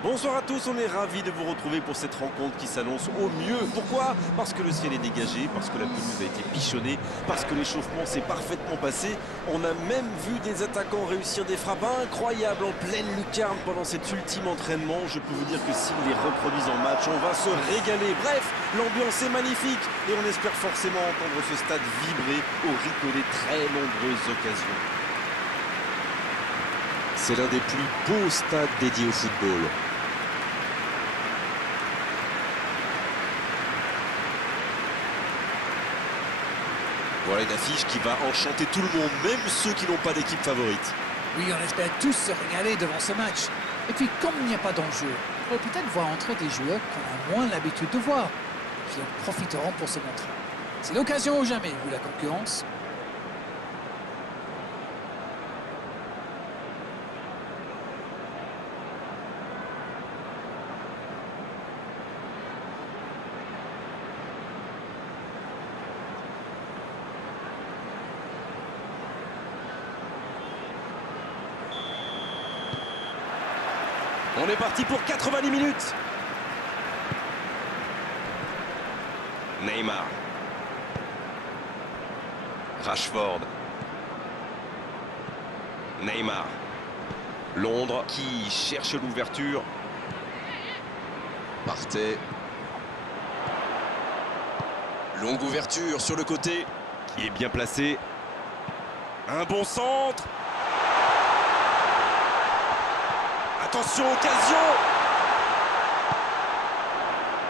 Bonsoir à tous, on est ravis de vous retrouver pour cette rencontre qui s'annonce au mieux. Pourquoi? Parce que le ciel est dégagé, parce que la pelouse a été bichonnée, parce que l'échauffement s'est parfaitement passé. On a même vu des attaquants réussir des frappes incroyables en pleine lucarne pendant cet ultime entraînement. Je peux vous dire que s'ils les reproduisent en match, on va se régaler. Bref, l'ambiance est magnifique et on espère forcément entendre ce stade vibrer au rythme des très nombreuses occasions. C'est l'un des plus beaux stades dédiés au football. Voilà une affiche qui va enchanter tout le monde, même ceux qui n'ont pas d'équipe favorite. Oui, on espère tous se régaler devant ce match. Et puis, comme il n'y a pas d'enjeu, on peut peut-être voir entrer des joueurs qu'on a moins l'habitude de voir, qui en profiteront pour se montrer. C'est l'occasion ou jamais, vu la concurrence. On est parti pour 90 minutes. Neymar. Rashford. Neymar. Londres qui cherche l'ouverture. Partey. Longue ouverture sur le côté. Qui est bien placé. Un bon centre. Attention, occasion!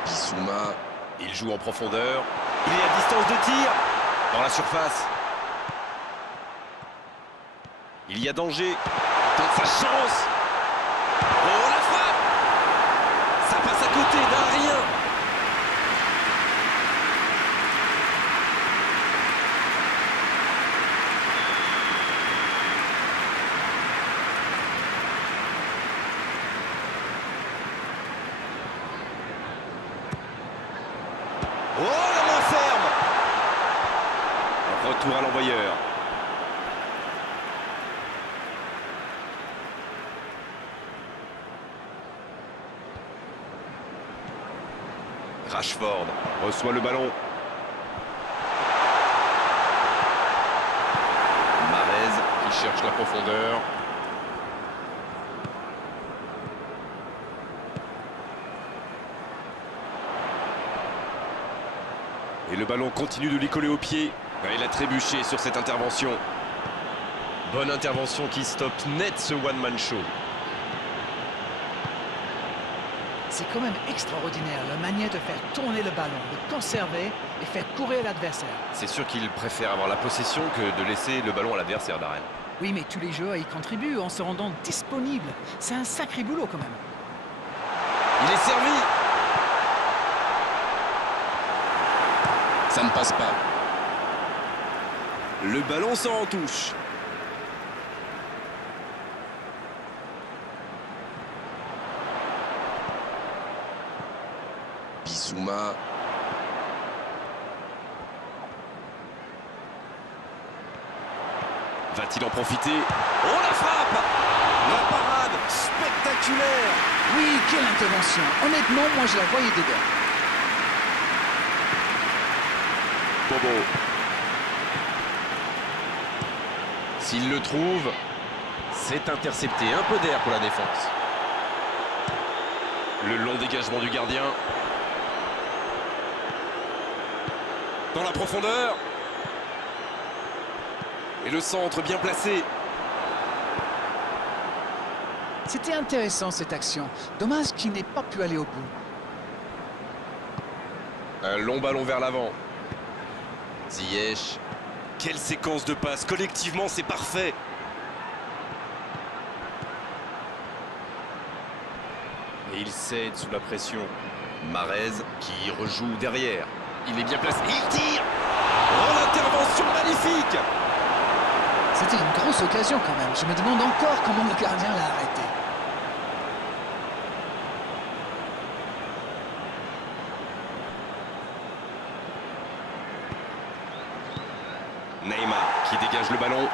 Bissouma. Il joue en profondeur. Il est à distance de tir. Dans la surface. Il y a danger. Il tente sa chance. Oh, la frappe! Ça passe à côté d'un rien. Oh, la main ferme! Retour à l'envoyeur. Rashford reçoit le ballon. Mahrez qui cherche la profondeur. Et le ballon continue de lui coller au pied. Il a trébuché sur cette intervention. Bonne intervention qui stoppe net ce one-man show. C'est quand même extraordinaire, la manière de faire tourner le ballon, de conserver et faire courir l'adversaire. C'est sûr qu'il préfère avoir la possession que de laisser le ballon à l'adversaire, Darren. Oui, mais tous les joueurs y contribuent en se rendant disponibles. C'est un sacré boulot quand même. Il est servi. Ça ne passe pas. Le ballon sort en touche. Bissouma. Va-t-il en profiter? Oh, la frappe! La parade spectaculaire! Oui, quelle intervention. Honnêtement, moi je la voyais dedans. Bobo. S'il le trouve, C'est intercepté. Un peu d'air pour la défense. le long dégagement du gardien. Dans la profondeur. Et le centre bien placé. C'était intéressant cette action. Dommage qu'il n'ait pas pu aller au bout. Un long ballon vers l'avant. Ziyech. Quelle séquence de passes. Collectivement, c'est parfait. Et il cède sous la pression. Mahrez qui rejoue derrière. Il est bien placé. Il tire. Oh, l'intervention magnifique! C'était une grosse occasion quand même. Je me demande encore comment le gardien l'a arrêté. Neymar qui dégage le ballon.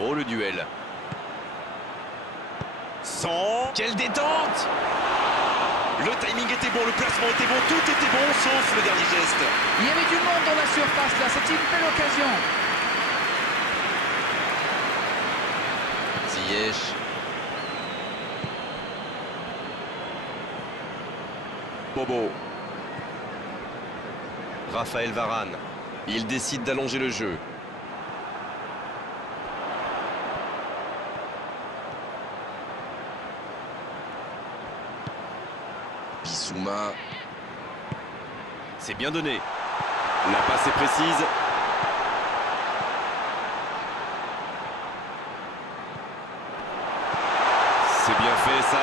Oh, le duel. Quelle détente! Le timing était bon, le placement était bon, tout était bon, sauf le dernier geste. Il y avait du monde dans la surface là, c'était une belle occasion. Ziyech. Bobo. Raphaël Varane. Il décide d'allonger le jeu. Bissouma. C'est bien donné. La passe est précise. C'est bien fait ça.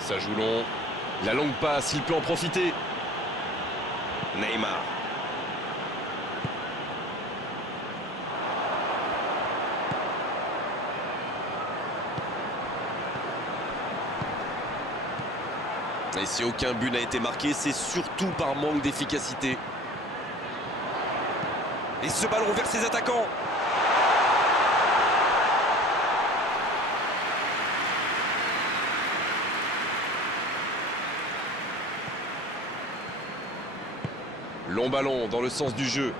Ça joue long. La longue passe, il peut en profiter. Neymar. Et si aucun but n'a été marqué, c'est surtout par manque d'efficacité. Et ce ballon vers ses attaquants. Long ballon dans le sens du jeu.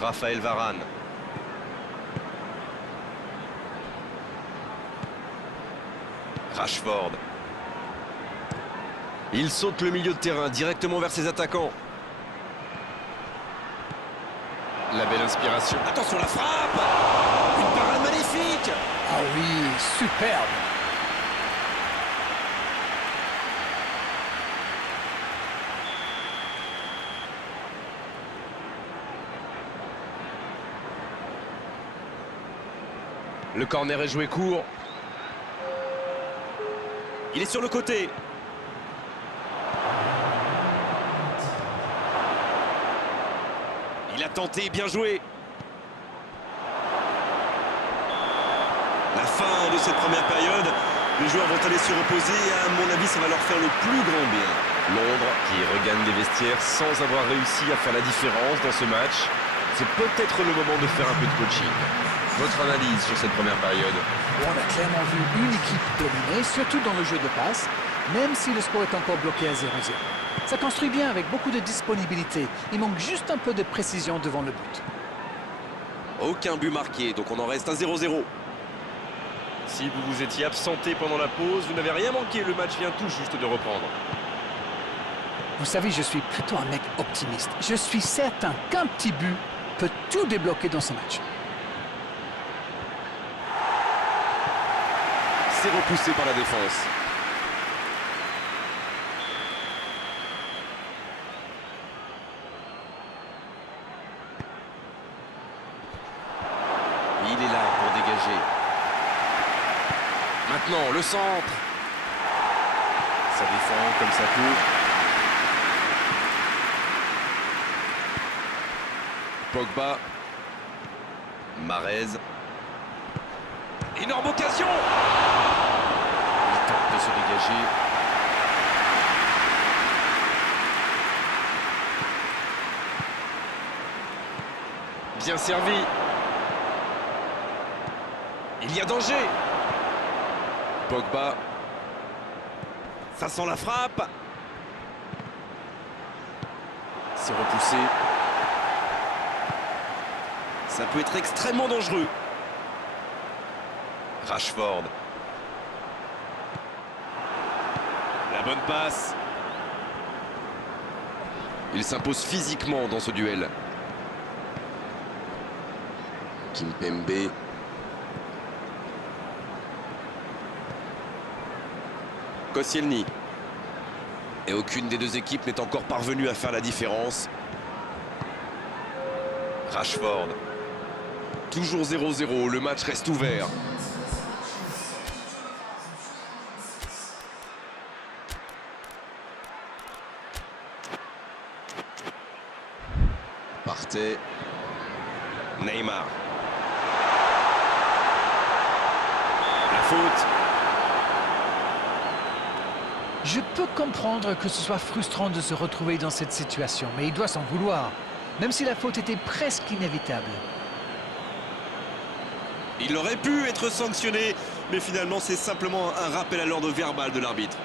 Raphaël Varane. Rashford. Il saute le milieu de terrain directement vers ses attaquants. La belle inspiration. Attention la frappe! Une parade magnifique! Ah oui, superbe. Le corner est joué court. Il est sur le côté. Il a tenté, bien joué. La fin de cette première période, les joueurs vont aller se reposer et à mon avis ça va leur faire le plus grand bien. Londres qui regagne les vestiaires sans avoir réussi à faire la différence dans ce match. C'est peut-être le moment de faire un peu de coaching. Votre analyse sur cette première période? On a clairement vu une équipe dominée, surtout dans le jeu de passe, même si le score est encore bloqué à 0-0. Ça construit bien avec beaucoup de disponibilité. Il manque juste un peu de précision devant le but. Aucun but marqué, donc on en reste à 0-0. Si vous vous étiez absenté pendant la pause, vous n'avez rien manqué. Le match vient tout juste de reprendre. Vous savez, je suis plutôt un mec optimiste. Je suis certain qu'un petit but peut tout débloquer dans ce match. C'est repoussé par la défense. Il est là pour dégager. Maintenant, le centre. Ça défend comme ça court. Pogba. Mahrez. Énorme occasion! Il tente de se dégager. Bien servi. Il y a danger! Pogba. Ça sent la frappe! C'est repoussé. Ça peut être extrêmement dangereux. Rashford. La bonne passe. Il s'impose physiquement dans ce duel. Kimpembe. Koscielny. Et aucune des deux équipes n'est encore parvenue à faire la différence. Rashford. Toujours 0-0, le match reste ouvert. Partey. Neymar. La faute. Je peux comprendre que ce soit frustrant de se retrouver dans cette situation, mais il doit s'en vouloir, même si la faute était presque inévitable. Il aurait pu être sanctionné, mais finalement c'est simplement un rappel à l'ordre verbal de l'arbitre.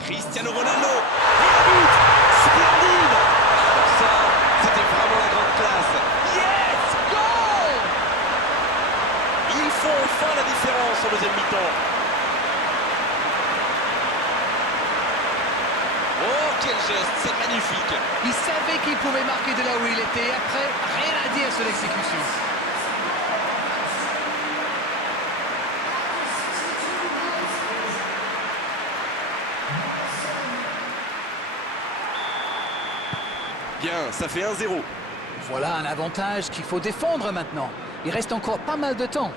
Cristiano Ronaldo, et le but, splendide. Ça, c'était vraiment la grande classe. Yes! Goal! Ils font enfin la différence en deuxième mi-temps. Oh, quel geste, c'est magnifique. Il savait qu'il pouvait marquer de là où il était. Et après, rien à dire sur l'exécution. Bien, ça fait 1-0. Voilà un avantage qu'il faut défendre maintenant. Il reste encore pas mal de temps.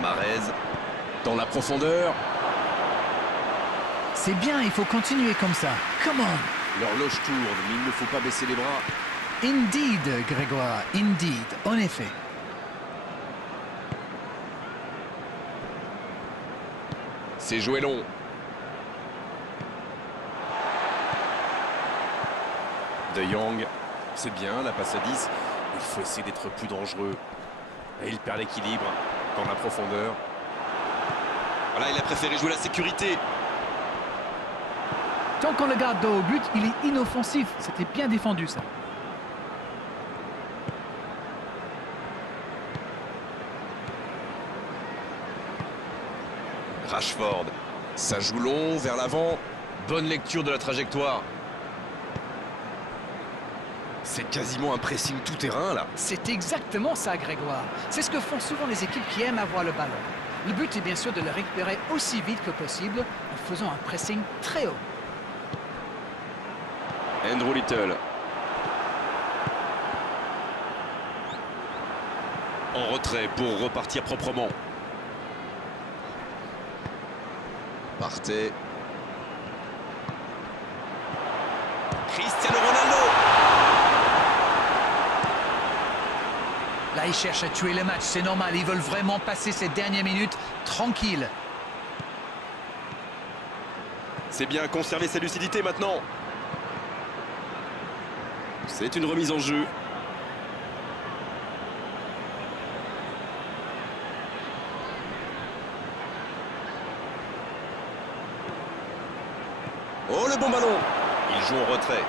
Mahrez, dans la profondeur. C'est bien, il faut continuer comme ça. Come on! L'horloge tourne, mais il ne faut pas baisser les bras. Indeed, Grégoire, indeed, en effet. C'est joué long. De Jong, c'est bien, la passe à 10. Il faut essayer d'être plus dangereux. Et il perd l'équilibre dans la profondeur. Voilà, il a préféré jouer la sécurité. Tant qu'on le garde dos au but, il est inoffensif. C'était bien défendu, ça. Rashford, ça joue long, vers l'avant. Bonne lecture de la trajectoire. C'est quasiment un pressing tout-terrain, là. C'est exactement ça, Grégoire. C'est ce que font souvent les équipes qui aiment avoir le ballon. Le but est bien sûr de le récupérer aussi vite que possible en faisant un pressing très haut. Andrew Little. En retrait pour repartir proprement. Partez. Cristiano Ronaldo. Là, ils cherchent à tuer le match, c'est normal. Ils veulent vraiment passer ces dernières minutes tranquilles. C'est bien, conserver sa lucidité maintenant. C'est une remise en jeu. Oh, le bon ballon. Il joue en retrait.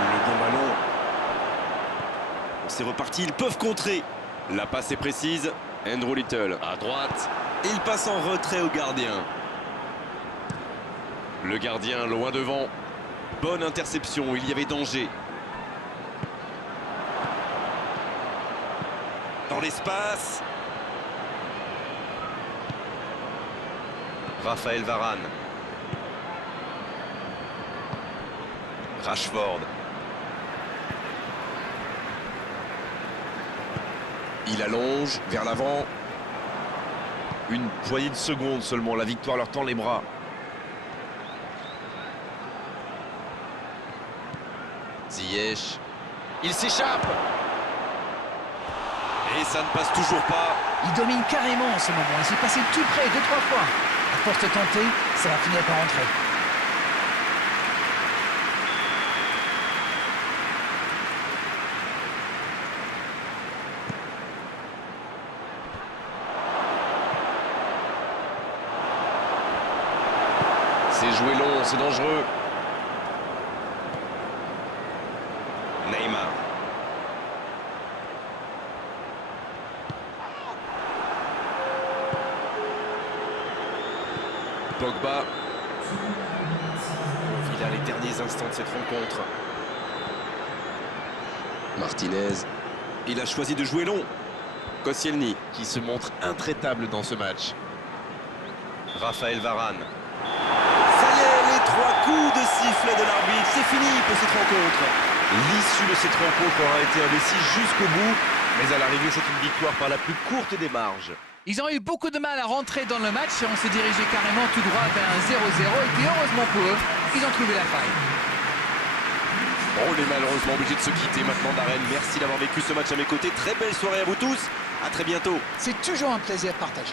Le bon ballon. C'est reparti, ils peuvent contrer. La passe est précise. Andrew Little à droite. Il passe en retrait au gardien. Le gardien loin devant. Bonne interception, il y avait danger. Dans l'espace. Raphaël Varane. Rashford. Il allonge vers l'avant. Une poignée de secondes seulement, la victoire leur tend les bras. Ziyech. Il s'échappe. Et ça ne passe toujours pas. Il domine carrément en ce moment. Il s'est passé tout près 2-3 fois. À force de tenter, ça va finir par entrer. C'est joué long, c'est dangereux. Neymar. Pogba. On vit là les derniers instants de cette rencontre. Martinez. Il a choisi de jouer long. Koscielny qui se montre intraitable dans ce match. Raphaël Varane. Ça y est, les 3 coups de sifflet de l'arbitre, c'est fini pour cette rencontre. L'issue de cette rencontre aura été indécise jusqu'au bout, mais à l'arrivée, c'est une victoire par la plus courte des marges. Ils ont eu beaucoup de mal à rentrer dans le match et on s'est dirigé carrément tout droit vers un 0-0. Et puis heureusement pour eux, ils ont trouvé la faille. On est malheureusement obligé de se quitter maintenant, Darren. Merci d'avoir vécu ce match à mes côtés. Très belle soirée à vous tous. À très bientôt. C'est toujours un plaisir partagé.